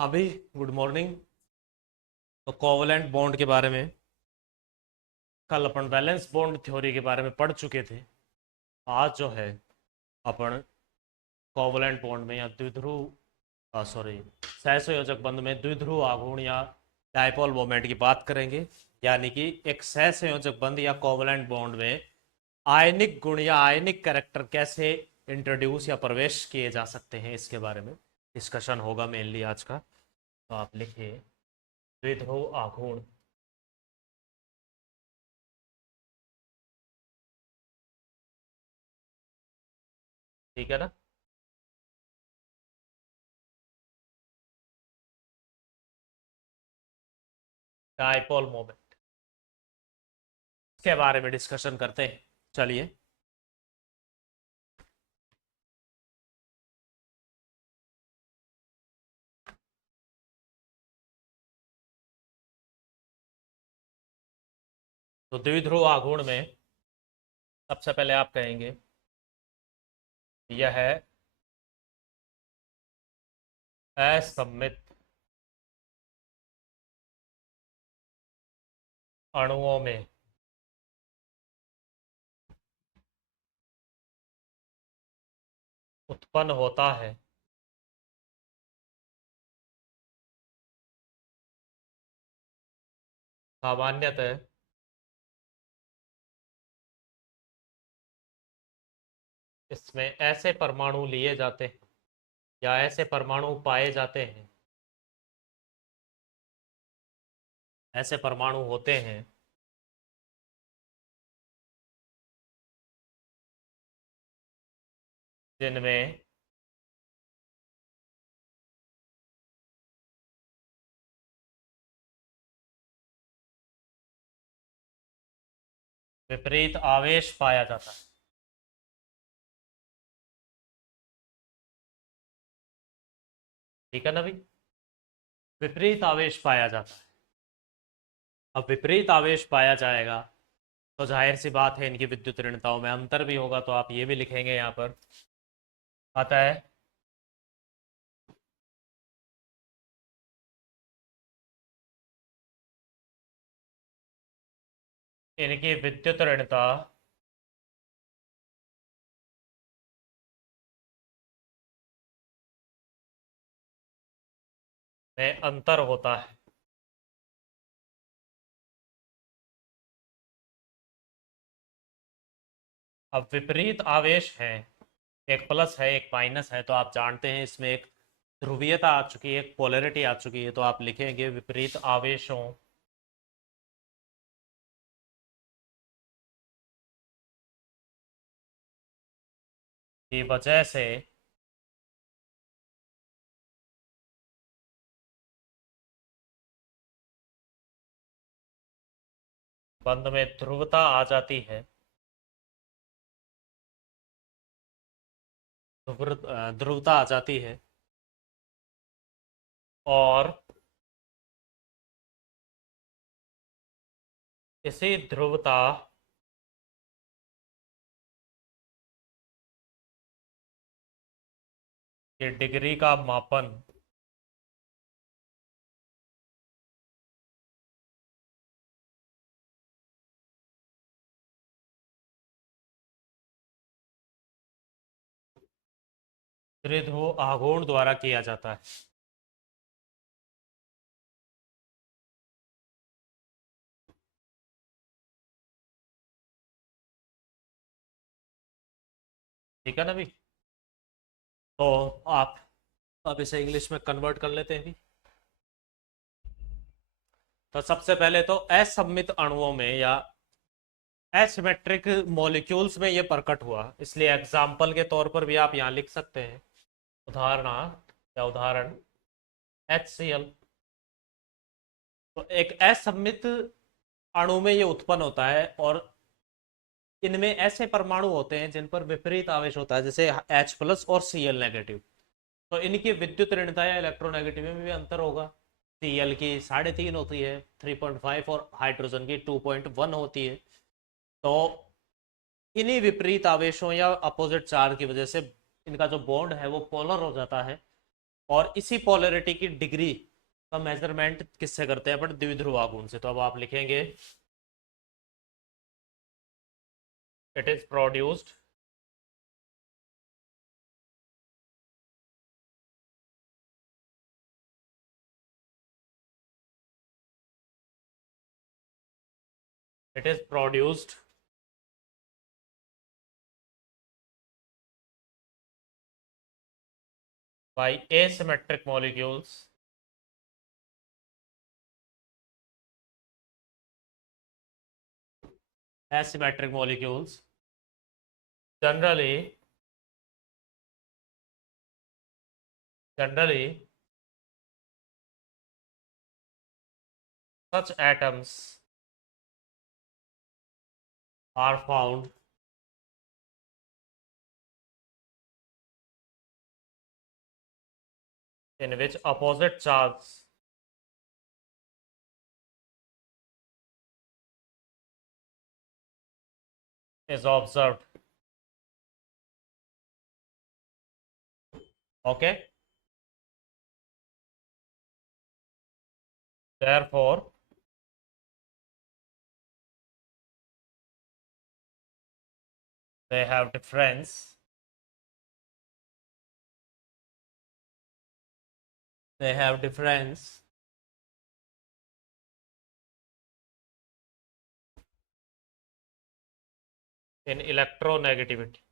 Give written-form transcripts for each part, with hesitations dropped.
हाँ भाई, good morning. तो कोवलेंट बॉन्ड के बारे में कल अपन वैलेंस बॉन्ड थ्योरी के बारे में पढ़ चुके थे। आज जो है अपन कोवलेंट बॉन्ड में या द्विध्रुव सॉरी सहसंयोजक बंध में द्विध्रुव आघूर्ण या डायपोल मोमेंट की बात करेंगे। यानी कि एक सहसंयोजक बंध या कोवलेंट बॉन्ड में आयनिक गुण या आयनिक कैरेक्टर कैसे इंट्रोड्यूस या प्रवेश किए जा सकते हैं, इसके बारे में डिस्कशन होगा मेनली आज का। तो आप लिखिए द्विध्रुव आघूर्ण। ठीक है ना। डायपोल मोमेंट के बारे में डिस्कशन करते हैं। चलिए। तो द्विध्रुव आघूर्ण में सबसे पहले आप कहेंगे यह है असममित अणुओं में उत्पन्न होता है। सामान्यतः इसमें ऐसे परमाणु लिए जाते हैं या ऐसे परमाणु पाए जाते हैं, ऐसे परमाणु होते हैं जिनमें विपरीत आवेश पाया जाता है। ठीक है ना भाई। विपरीत आवेश पाया जाता है। अब विपरीत आवेश पाया जाएगा तो जाहिर सी बात है इनकी विद्युत ऋणताओं में अंतर भी होगा, तो आप ये भी लिखेंगे यहाँ पर। आता है इनकी विद्युत ऋणता में अंतर होता है। अब विपरीत आवेश है, एक प्लस है एक माइनस है, तो आप जानते हैं इसमें एक ध्रुवीयता आ चुकी है, एक पोलैरिटी आ चुकी है, तो आप लिखेंगे विपरीत आवेशों की वजह से बंध में ध्रुवता आ जाती है। ध्रुवता आ जाती है और इसी ध्रुवता की डिग्री का मापन त्रिध्रुव आघूर्ण द्वारा किया जाता है। ठीक है ना भाई। तो आप अब इसे इंग्लिश में कन्वर्ट कर लेते हैं भी। तो सबसे पहले तो असममित अणुओं में या एसिमेट्रिक मॉलिक्यूल्स में ये प्रकट हुआ, इसलिए एग्जाम्पल के तौर पर भी आप यहाँ लिख सकते हैं उदाहरणार्थ या उदाहरण HCl। तो एक असममित अणु में ये उत्पन्न होता है और इनमें ऐसे परमाणु होते हैं जिन पर विपरीत आवेश होता है, जैसे H+ और Cl-। तो इनकी विद्युत ऋणता या इलेक्ट्रोनेगेटिविटी में भी अंतर होगा। Cl की 3.5 होती है 3.5 और हाइड्रोजन की 2.1 होती है। तो इन्हीं विपरीत आवेशों या अपोजिट चार्ज की वजह से इनका जो बॉन्ड है वो पोलर हो जाता है और इसी पोलैरिटी की डिग्री का मेजरमेंट किससे करते हैं अपन? द्विध्रुव आघूर्ण से। तो अब आप लिखेंगे it is produced it is produced by asymmetric molecules asymmetric molecules generally generally such atoms are found in which opposite charge is observed. Okay, therefore they have difference they have difference in electronegativity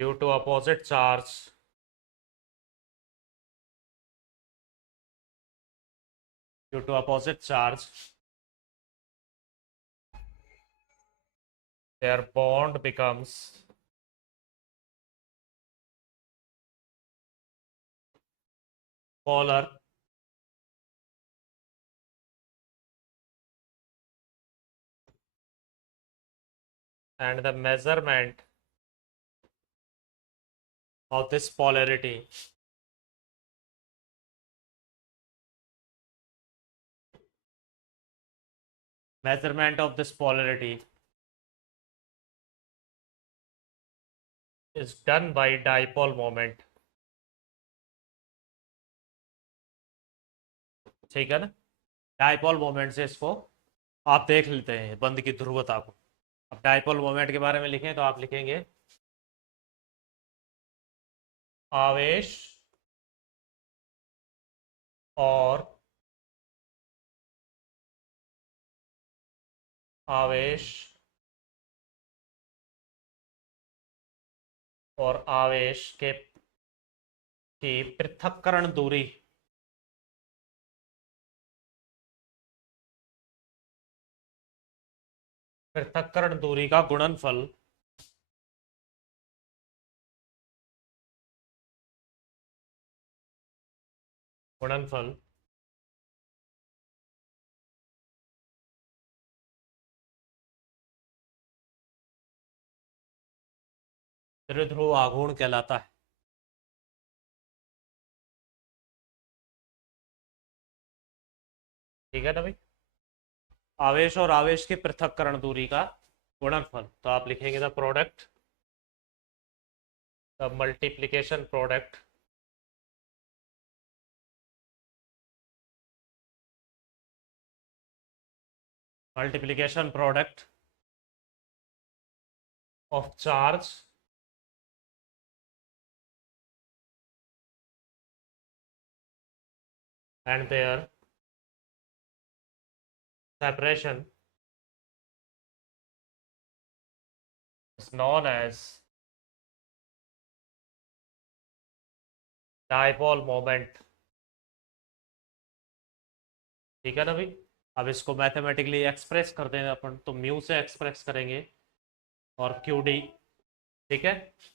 due to opposite charge due to opposite charge their bond becomes polar and the measurement of this polarity is done by dipole moment. ठीक है ना? Dipole moment से इसको आप देख लेते हैं बंद की ध्रुवता को। अब डाइपोल मोमेंट के बारे में लिखें तो आप लिखेंगे आवेश और आवेश और आवेश के की पृथक्करण दूरी का गुणनफल गुणनफल द्विध्रुव आघूर्ण कहलाता है। ठीक है ना भाई? आवेश और आवेश की पृथक्करण दूरी का गुणनफल। तो आप लिखेंगे the multiplication product of charge and their separation is known as dipole moment। ठीक है ना भाई? अब इसको मैथमेटिकली एक्सप्रेस कर देंगे अपन, तो म्यू से एक्सप्रेस करेंगे और क्यू डी। ठीक है,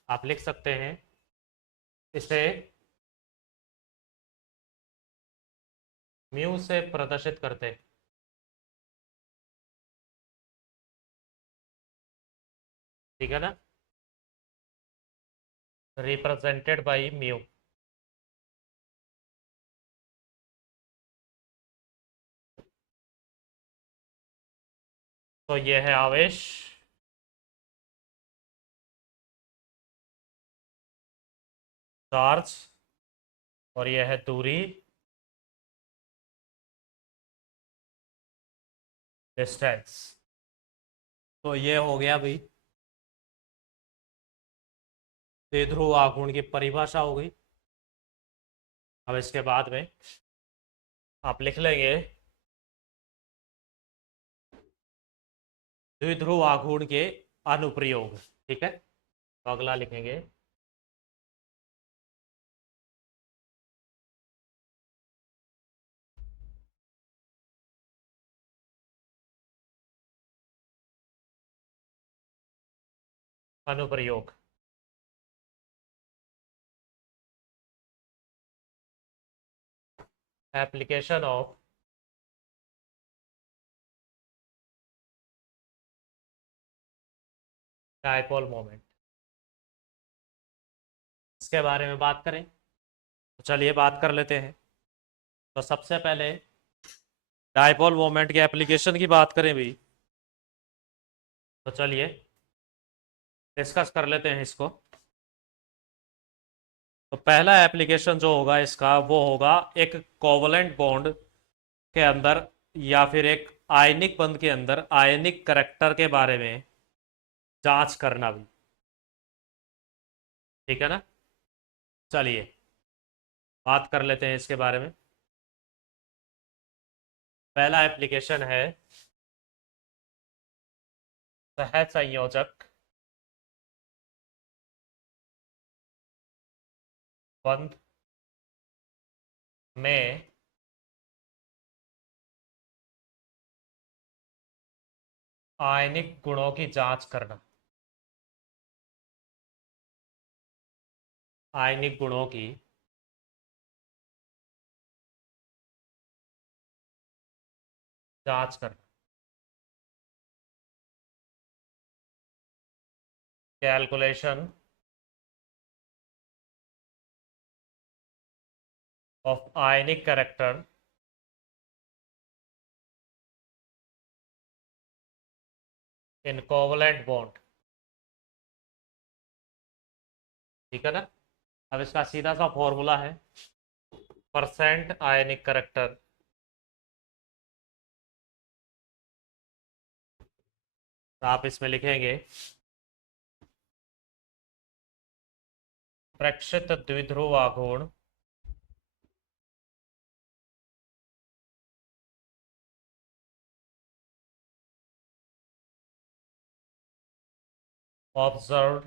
आप लिख सकते हैं इसे म्यू से प्रदर्शित करते हैं। ठीक है ना? Represented by mu. तो ये है आवेश, चार्ज, और ये है दूरी, डिस्टेंस। तो ये हो गया भाई द्विध्रुव आघूर्ण की परिभाषा हो गई। अब इसके बाद में आप लिख लेंगे द्विध्रुव आघूर्ण के अनुप्रयोग। ठीक है, तो अगला लिखेंगे अनुप्रयोग। एप्लीकेशन ऑफ डायपोल मोमेंट, इसके बारे में बात करें तो चलिए बात कर लेते हैं। तो सबसे पहले डायपोल मोमेंट के एप्लीकेशन की बात करें भी, तो चलिए डिस्कस कर लेते हैं इसको। तो पहला एप्लीकेशन जो होगा इसका वो होगा एक कोवलेंट बॉन्ड के अंदर या फिर एक आयनिक बंध के अंदर आयनिक करैक्टर के बारे में जांच करना भी। ठीक है ना, चलिए बात कर लेते हैं इसके बारे में। पहला एप्लीकेशन है सहज संयोजक बंध में आयनिक गुणों की जांच करना। आयनिक गुणों की जांच करना, calculation of ionic character in covalent bond. ठीक है ना, अब इसका सीधा सा फॉर्मूला है परसेंट आयनिक कैरेक्टर तो आप इसमें लिखेंगे प्रेक्षित द्विध्रुव आघूर्ण ऑब्जर्व्ड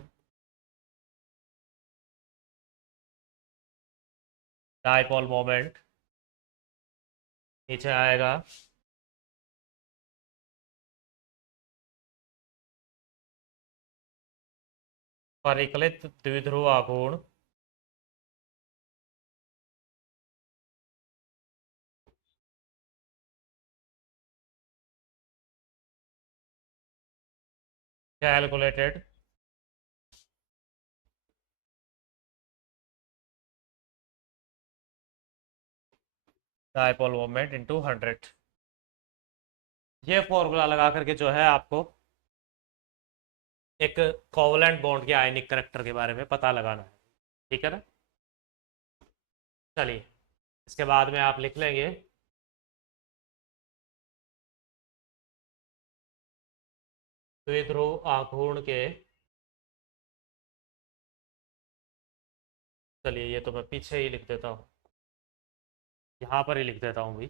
डायपोल मोमेंट नीचे आएगा परिकलित द्विध्रुव आघूर्ण कैलकुलेटेड डायपोल मोमेंट इनटू 100। ये फॉर्मूला लगा करके जो है आपको एक कोवलेंट बॉन्ड के आयनिक करैक्टर के बारे में पता लगाना है। ठीक है ना, चलिए इसके बाद में आप लिख लेंगे द्विध्रुव आघूर्ण के, चलिए ये तो मैं पीछे ही लिख देता हूँ, यहाँ पर ही लिख देता हूँ भी।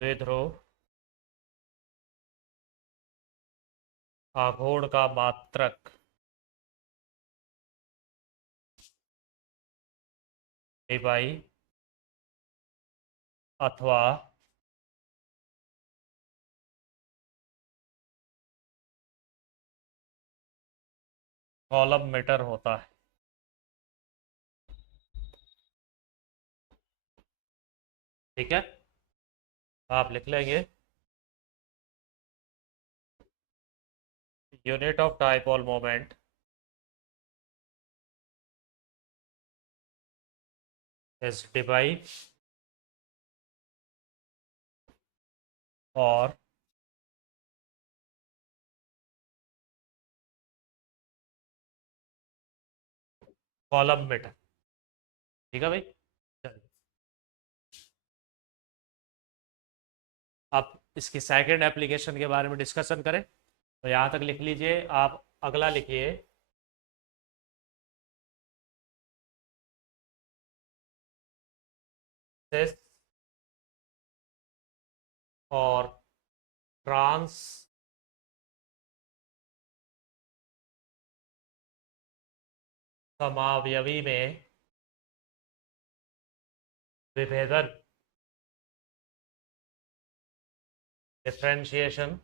द्विध्रुव आघूर्ण का मात्रक डिबाई अथवा कॉलम मीटर होता है। ठीक है, आप लिख लेंगे unit of dipole moment is debye और कॉलम मीटर। ठीक है भाई, चलिए आप इसकी सेकंड एप्लीकेशन के बारे में डिस्कशन करें। तो यहाँ तक लिख लीजिए, आप अगला लिखिए। सेस और ट्रांस समावयवी में विभेदन differentiation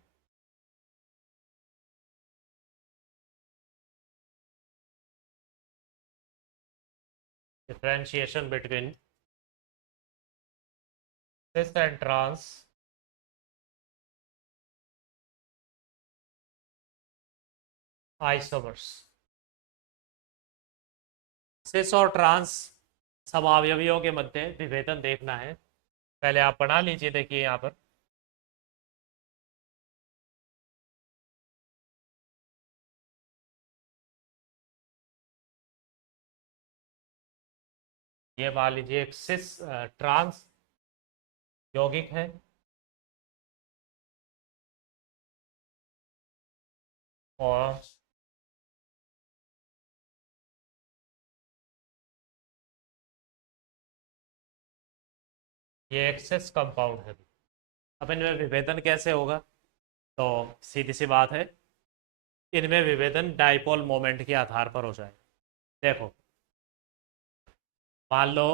differentiation between cis and trans isomers। सिस और ट्रांस समावयवियों के मध्य विभेदन देखना है। पहले आप बना लीजिए, देखिए यहाँ पर ये मान लीजिए एक सिस ट्रांस यौगिक है और ये एक सिस कंपाउंड है। अब इनमें विभेदन कैसे होगा? तो सीधी सी बात है, इनमें विभेदन डाइपोल मोमेंट के आधार पर हो जाए। देखो, मान लो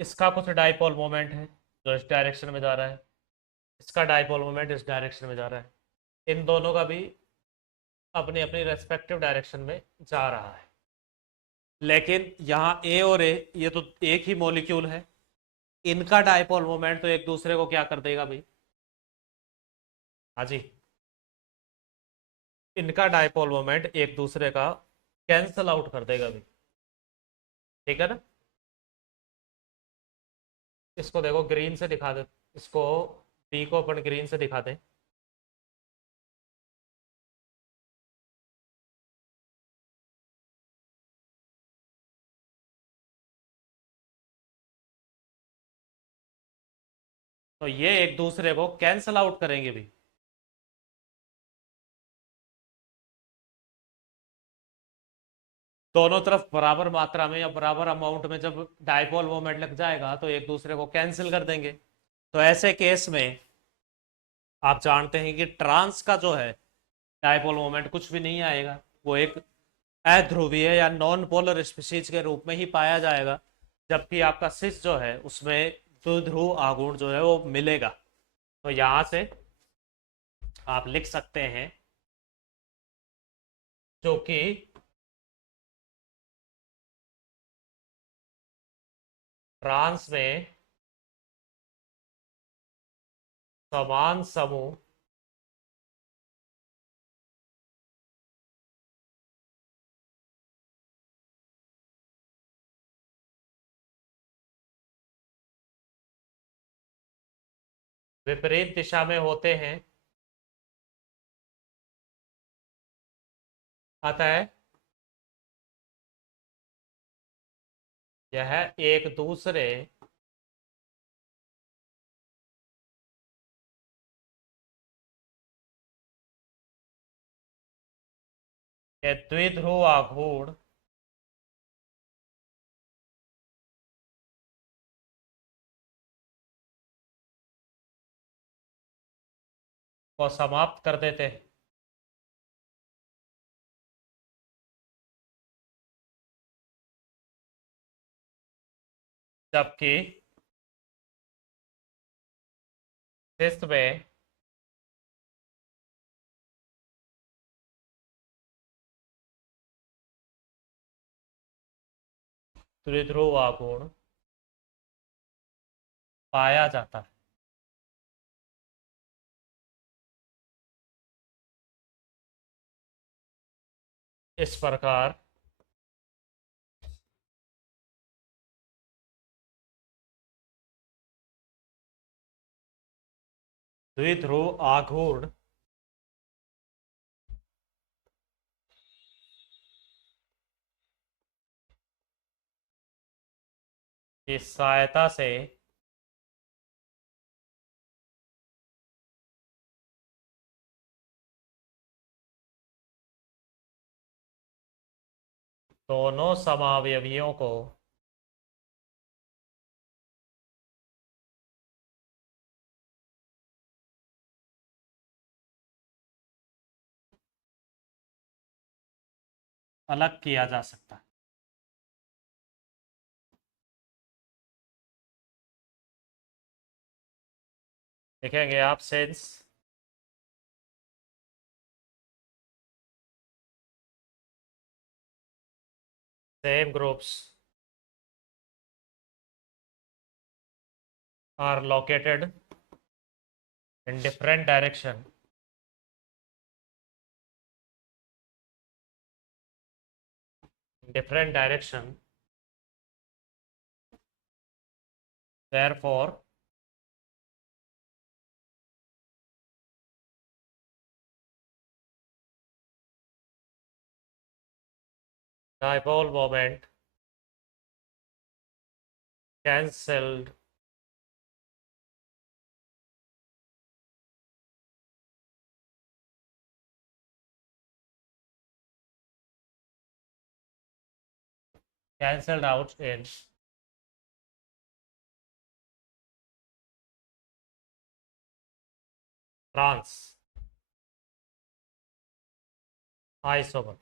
इसका कुछ डाइपोल मोमेंट है जो इस डायरेक्शन में जा रहा है, इसका डाइपोल मोमेंट इस डायरेक्शन में जा रहा है, इन दोनों का भी अपनी अपनी रेस्पेक्टिव डायरेक्शन में जा रहा है। लेकिन यहाँ ए और ए ये तो एक ही मॉलिक्यूल है, इनका डाइपोल मोमेंट तो एक दूसरे को क्या कर देगा भाई? हाँ जी, इनका डाइपोल मोमेंट एक दूसरे का कैंसल आउट कर देगा भाई। ठीक है ना? इसको देखो ग्रीन से दिखा दे, इसको बी को अपन ग्रीन से दिखा दें। तो ये एक दूसरे को कैंसल आउट करेंगे भी। दोनों तरफ बराबर मात्रा में या बराबर अमाउंट में जब डाइपोल मोमेंट लग जाएगा तो एक दूसरे को कैंसिल कर देंगे। तो ऐसे केस में आप जानते हैं कि ट्रांस का जो है डाइपोल मोमेंट कुछ भी नहीं आएगा, वो एक अध्रुवीय या नॉन पोलर स्पीशीज के रूप में ही पाया जाएगा। जबकि आपका सिस जो है उसमें द्विध्रुव आघूर्ण जो है वो मिलेगा। तो यहां से आप लिख सकते हैं जो कि ट्रांस में समान समूह विपरीत दिशा में होते हैं, अतः यह एक दूसरे के द्विध्रुव आघूर्ण को समाप्त कर देते हैं। जबकि शिस्त में द्विध्रुव आघूर्ण पाया जाता है। इस प्रकार द्विध्रुव आघूर्ण की सहायता से दोनों समावयवियों को अलग किया जा सकता है। लिखेंगे आप since same groups are located in different direction, therefore dipole moment cancelled out in trans isomer.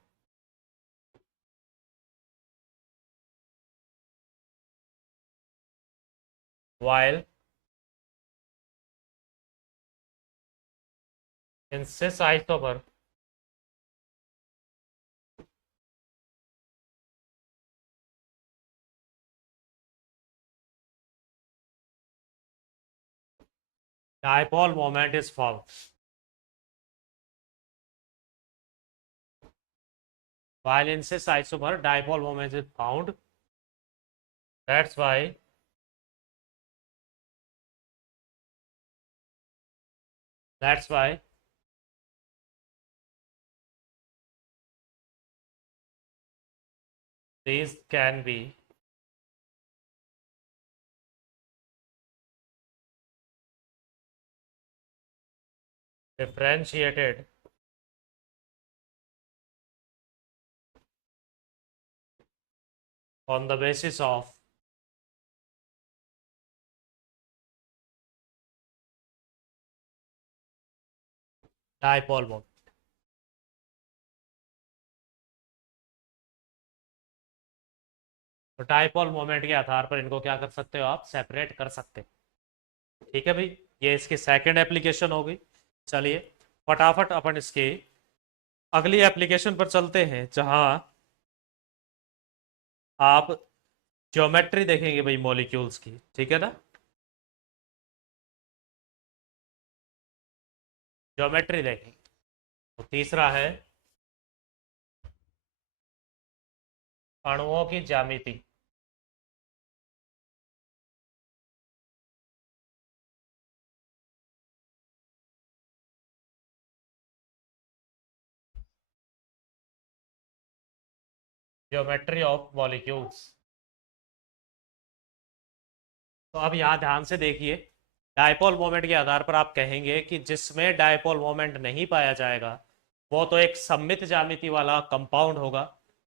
While in cis isomer dipole moment is found. While in cis isomer dipole moment is found. That's why these can be differentiated on the basis of dipole moment. तो dipole moment के आधार पर इनको क्या कर सकते हो आप, separate कर सकते हो। ठीक है भाई, ये इसकी सेकंड एप्लीकेशन होगी। चलिए फटाफट अपन इसके अगली एप्लीकेशन पर चलते हैं, जहां आप ज्योमेट्री देखेंगे भाई मॉलिक्यूल्स की। ठीक है ना, ज्योमेट्री देखेंगे। तो तीसरा है अणुओं की ज्यामिति। Geometry of molecules. तो अब यहाँ ध्यान से देखिए, डायपोल मोमेंट के आधार पर आप कहेंगे कि जिसमें डायपोल मोमेंट नहीं पाया जाएगा वो तो एक सममित ज्यामिति वाला कंपाउंड होगा,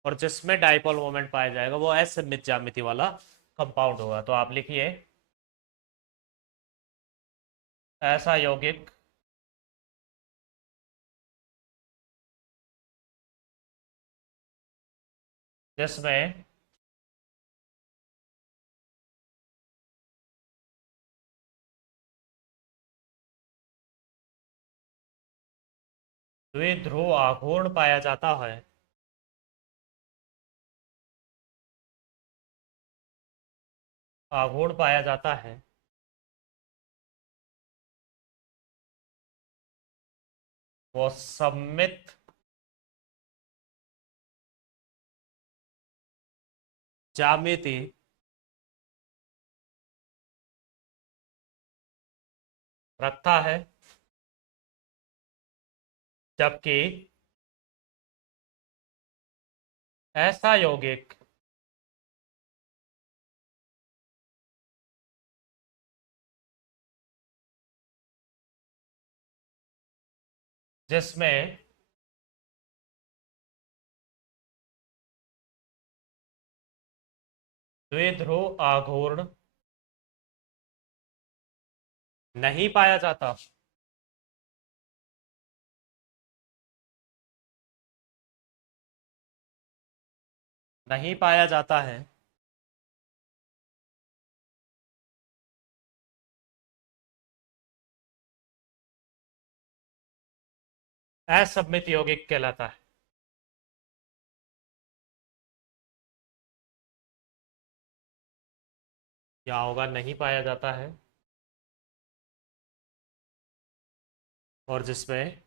और जिसमें डायपोल मोमेंट पाया जाएगा वो असममित ज्यामिति वाला कंपाउंड होगा। तो आप लिखिए ऐसा यौगिक जिसमें द्विध्रुव आघूर्ण पाया जाता है, वो सममित ज्यामिति रखता है। जबकि ऐसा यौगिक जिसमें द्विध्रुव आघूर्ण नहीं पाया जाता, नहीं पाया जाता है, असममित यौगिक कहलाता है। क्या होगा? नहीं पाया जाता है और जिसमें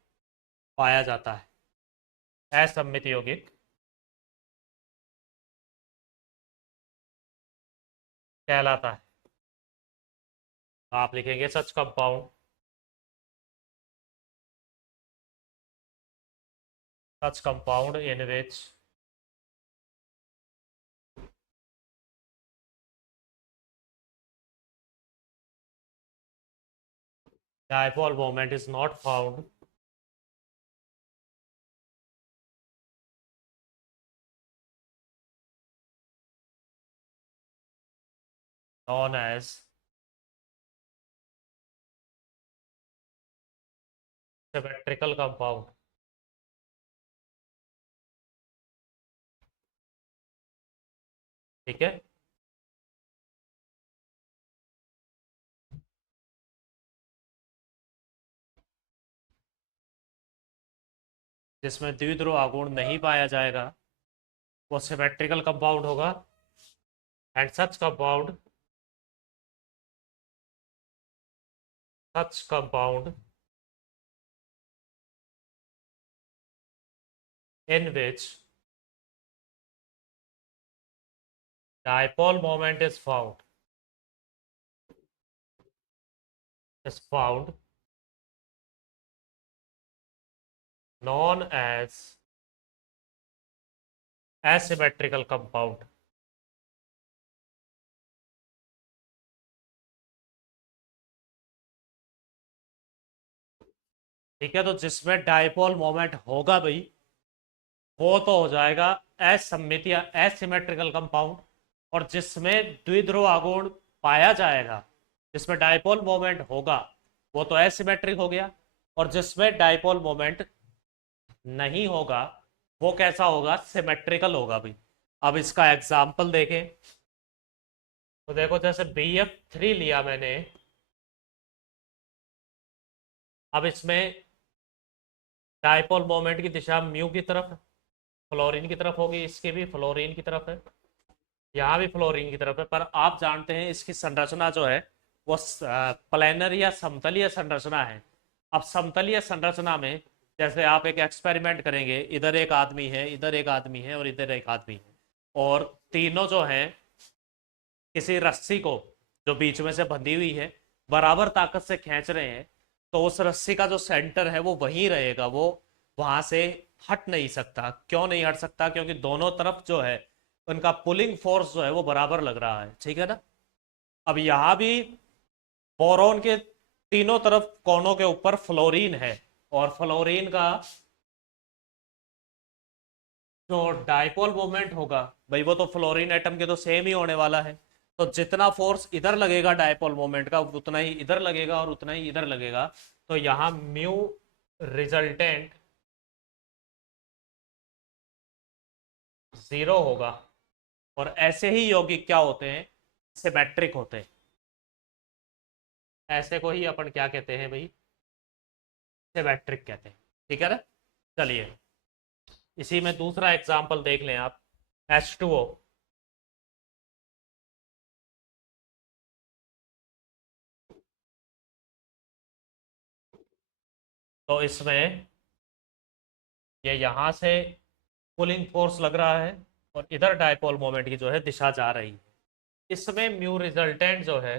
पाया जाता है असममित यौगिक कहलाता है। आप लिखेंगे such compound, such compound in which dipole moment is not found, known as symmetrical compound। ठीक है, जिसमें द्विध्रुव आघूर्ण नहीं पाया जाएगा वो सिमेट्रिकल कंपाउंड होगा। And such compound in which dipole moment is found known as asymmetrical compound। ठीक है, तो जिसमें डाइपोल मोमेंट होगा भाई वो तो हो जाएगा असममित या एसिमेट्रिकल कंपाउंड, और जिसमें द्विध्रुव आघूर्ण पाया जाएगा, जिसमें डाइपोल मोमेंट होगा वो तो एसिमेट्रिक हो गया, और जिसमें डाइपोल मोमेंट नहीं होगा वो कैसा होगा? सिमेट्रिकल होगा भाई। अब इसका एग्जाम्पल देखें तो देखो, जैसे BF3 लिया मैंने, अब इसमें डाइपोल मोमेंट की दिशा म्यू की तरफ, फ्लोरीन की तरफ होगी, इसके भी फ्लोरीन की तरफ है, यहाँ भी फ्लोरीन की तरफ है। पर आप जानते हैं इसकी संरचना जो है वो प्लेनर या समतलीय संरचना है। अब समतलीय संरचना में जैसे आप एक एक्सपेरिमेंट करेंगे, इधर एक आदमी है, इधर एक आदमी है और इधर एक आदमी है, और तीनों जो हैं किसी रस्सी को जो बीच में से बंधी हुई है बराबर ताकत से खींच रहे हैं, तो उस रस्सी का जो सेंटर है वो वहीं रहेगा, वो वहां से हट नहीं सकता। क्यों नहीं हट सकता? क्योंकि दोनों तरफ जो है उनका पुलिंग फोर्स जो है वो बराबर लग रहा है। ठीक है ना? अब यहां भी बोरोन के तीनों तरफ कोनों के ऊपर फ्लोरीन है, और फ्लोरीन का जो डाइपोल मोमेंट होगा भाई वो तो फ्लोरीन एटम के तो सेम ही होने वाला है, तो जितना फोर्स इधर लगेगा डाइपोल मोमेंट का उतना ही इधर लगेगा और उतना ही इधर लगेगा। तो यहां म्यू रिजल्टेंट 0 होगा। और ऐसे ही यौगिक क्या होते हैं? सिमेट्रिक होते हैं। ऐसे को ही अपन क्या कहते हैं भाई? सिमेट्रिक कहते हैं। ठीक है ना? चलिए इसी में दूसरा एग्जांपल देख लें आप, H2O। तो इसमें ये यहां से पुलिंग फोर्स लग रहा है और इधर डाइपोल मोमेंट की जो है दिशा जा रही है। इसमें म्यू रिजल्टेंट जो है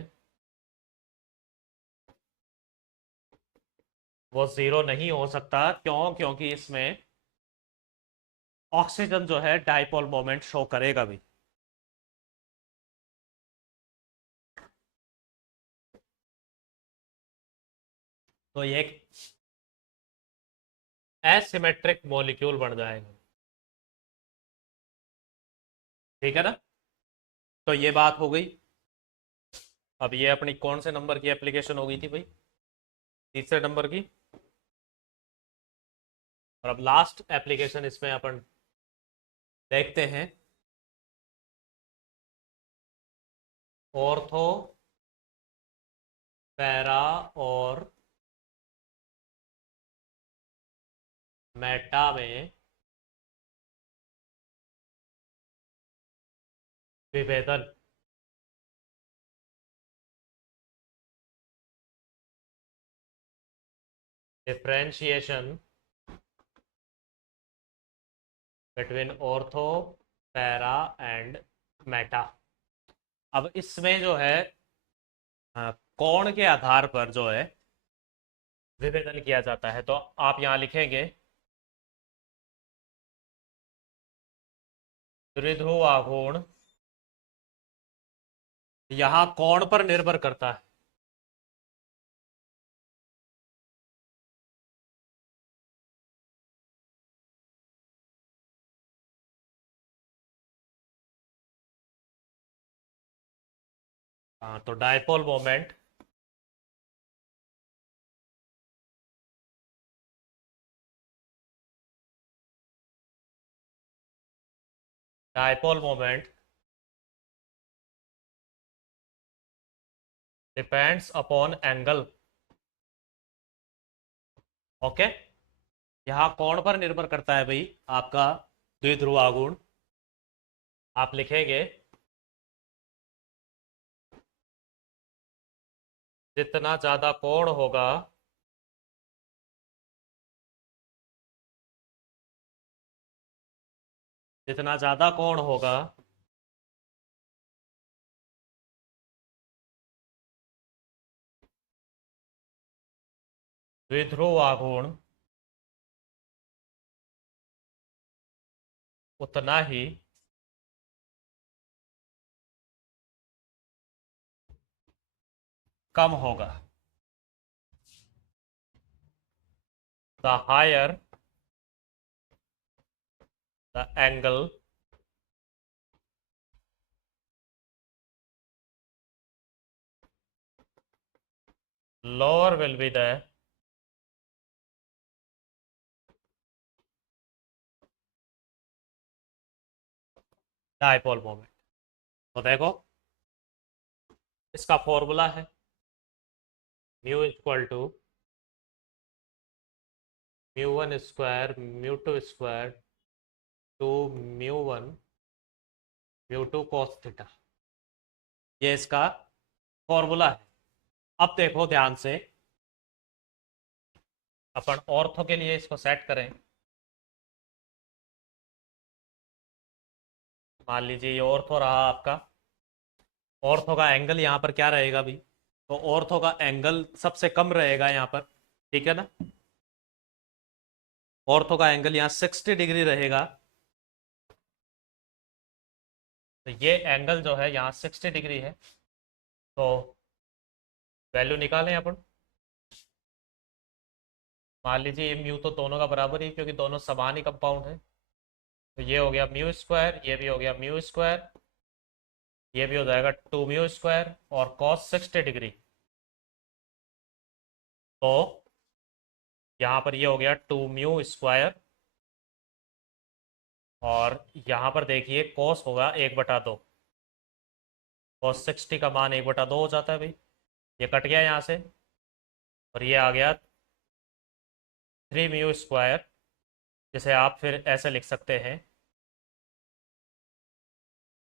वो जीरो नहीं हो सकता। क्यों? क्योंकि इसमें ऑक्सीजन जो है डाइपोल मोमेंट शो करेगा भी। तो ये एक एसिमेट्रिक मॉलिक्यूल बन जाएगा। ठीक है ना? तो ये बात हो गई। अब ये अपनी कौन से नंबर की एप्लीकेशन हो गई थी भाई? तीसरे नंबर की। और अब लास्ट एप्लीकेशन इसमें अपन देखते हैं, ऑर्थो, पैरा और मेटा में विभेदन। Differentiation between ortho, para and Meta. अब इसमें जो है कोण के आधार पर जो है विभेदन किया जाता है। तो आप यहां लिखेंगे द्विध्रुव आघूर्ण यहां कोण पर निर्भर करता है। हाँ, तो dipole moment dipole moment depends upon angle. Okay. यहाँ कोण पर निर्भर करता है भाई आपका द्विध्रुव आघूर्ण। आप लिखेंगे जितना ज्यादा कोण होगा जितना ज्यादा कोण होगा द्विध्रुव आघूर्ण उतना ही कम होगा। The higher the angle lower will be the dipole moment. तो देखो इसका फॉर्मूला है mu equal to mu one square mu two square two mu one mu two cos theta. ये इसका फॉर्मूला है। अब देखो ध्यान से, अपन ऑर्थो के लिए इसको सेट करें। मान लीजिए ये ऑर्थो रहा आपका। ऑर्थो का एंगल यहाँ पर क्या रहेगा भाई? तो ऑर्थो का एंगल सबसे कम रहेगा यहाँ पर। ठीक है ना? ऑर्थो का एंगल यहाँ 60 डिग्री रहेगा। तो ये एंगल जो है यहाँ 60 डिग्री है। तो वैल्यू निकालें अपन। मान लीजिए ये म्यू तो दोनों का बराबर ही, क्योंकि दोनों समान ही कंपाउंड है। तो ये हो गया म्यू स्क्वायर, ये भी हो गया म्यू स्क्वायर, ये भी हो जाएगा टू म्यू स्क्वायर और कॉस 60 डिग्री। तो यहाँ पर ये हो गया टू म्यू स्क्वायर और यहाँ पर देखिए कॉस होगा 1/2। कॉस 60 का मान 1/2 हो जाता है भाई। ये कट गया यहाँ से और ये आ गया 3 म्यू स्क्वायर, जिसे आप फिर ऐसे लिख सकते हैं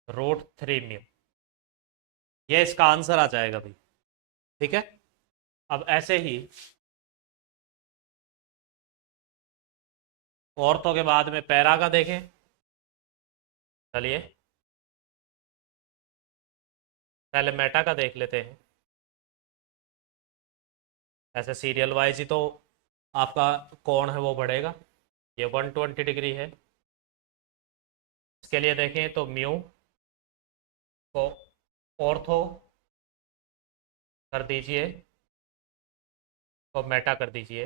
√3 म्यू। ये इसका आंसर आ जाएगा भाई। ठीक है। अब ऐसे ही औरतों के बाद में पैरा का देखें। चलिए पहले मेटा का देख लेते हैं। ऐसे सीरियल वाइज ही तो आपका कोण है वो बढ़ेगा। ये 120 डिग्री है। इसके लिए देखें तो म्यू को ऑर्थो कर दीजिए और मेटा कर दीजिए।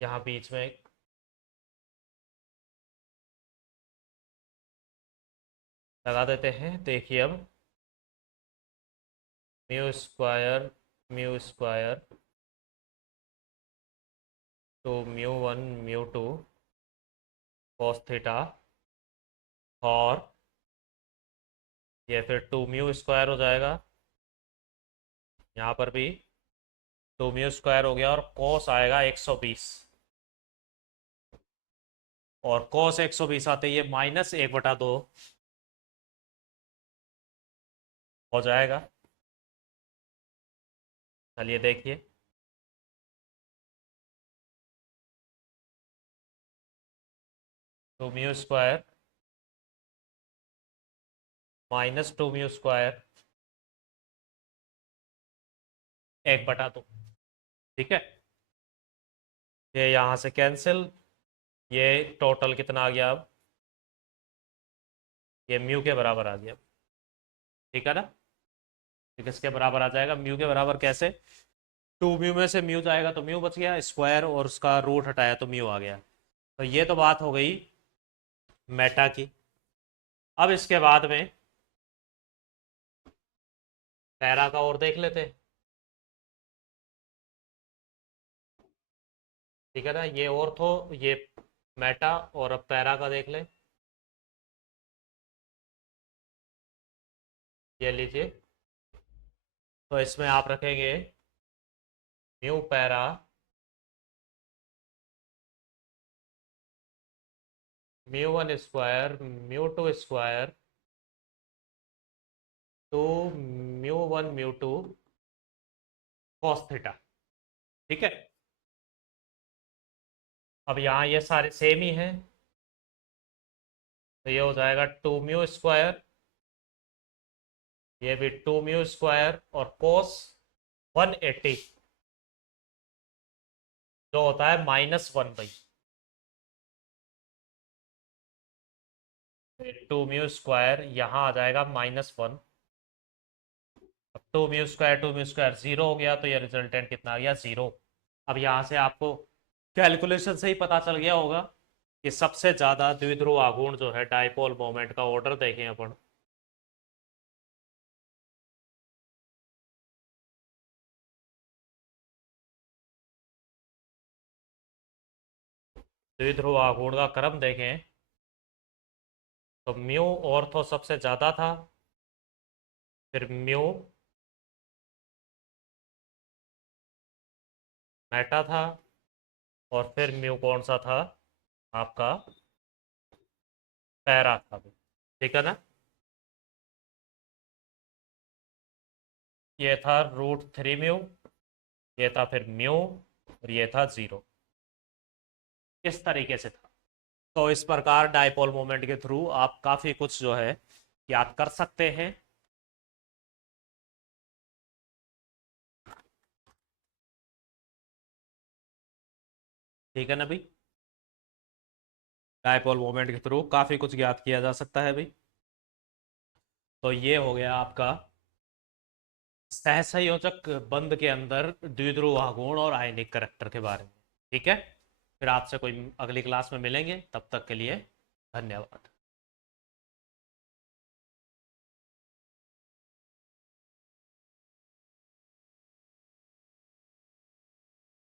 यहाँ बीच में लगा देते हैं। देखिए अब mu square two mu 1 mu 2 cos theta, और ये फिर 2 म्यू स्क्वायर हो जाएगा। यहाँ पर भी 2 म्यू स्क्वायर हो गया और कॉस आएगा 120, और कॉस 120 आते ये -1/2 हो जाएगा। चलिए देखिए, two mu square -2 mu square 1/2। ठीक है, ये यहाँ से कैंसिल। ये टोटल कितना आ गया अब, ये म्यू के बराबर आ गया। ठीक है ना, तो किसके बराबर आ जाएगा, म्यू के बराबर कैसे, 2 म्यू में से म्यू जाएगा तो म्यू बच गया, स्क्वायर और उसका रूट हटाया तो म्यू आ गया। तो ये तो बात हो गई मेटा की। अब इसके बाद में पैरा का और देख लेते हैं। ठीक है ना, ये ऑर्थो, ये मेटा, और अब पैरा का देख ले। ये लीजिए, तो इसमें आप रखेंगे म्यू पैरा mu 1 square mu 2 square two mu 1 mu 2 cos theta. ठीक है, अब यहाँ ये सारे सेम ही हैं, तो ये हो जाएगा 2 म्यू स्क्वायर, ये भी 2 म्यू स्क्वायर, और कोस 180 जो होता है -1/, 2 म्यू स्क्वायर यहाँ आ जाएगा -1। अब 2 म्यू स्क्वायर 0 हो गया, तो ये रिजल्टेंट कितना आ गया, 0। अब यहाँ से आपको कैलकुलेशन से ही पता चल गया होगा कि सबसे ज़्यादा द्विध्रुव आघूर्ण जो है डायपोल मोमेंट का ऑर्डर देखें अपन। द्विध्रुव आघूर्ण का क्रम देखें तो म्यू ऑर्थो सबसे ज़्यादा था, फिर म्यू मेटा था, और फिर म्यू कौन सा था आपका, पैरा था। ठीक है ना, ये था √3 म्यू, ये था फिर म्यू, और ये था 0। इस तरीके से था। तो इस प्रकार डायपोल मोमेंट के थ्रू आप काफ़ी कुछ जो है याद कर सकते हैं। ठीक है ना भाई, डायपोल मोमेंट के थ्रू काफ़ी कुछ ज्ञात किया जा सकता है भाई। तो ये हो गया आपका सहसंयोजक बंध के अंदर द्विध्रुव आघूर्ण और आयनिक करैक्टर के बारे में। ठीक है, फिर आपसे कोई अगली क्लास में मिलेंगे, तब तक के लिए धन्यवाद।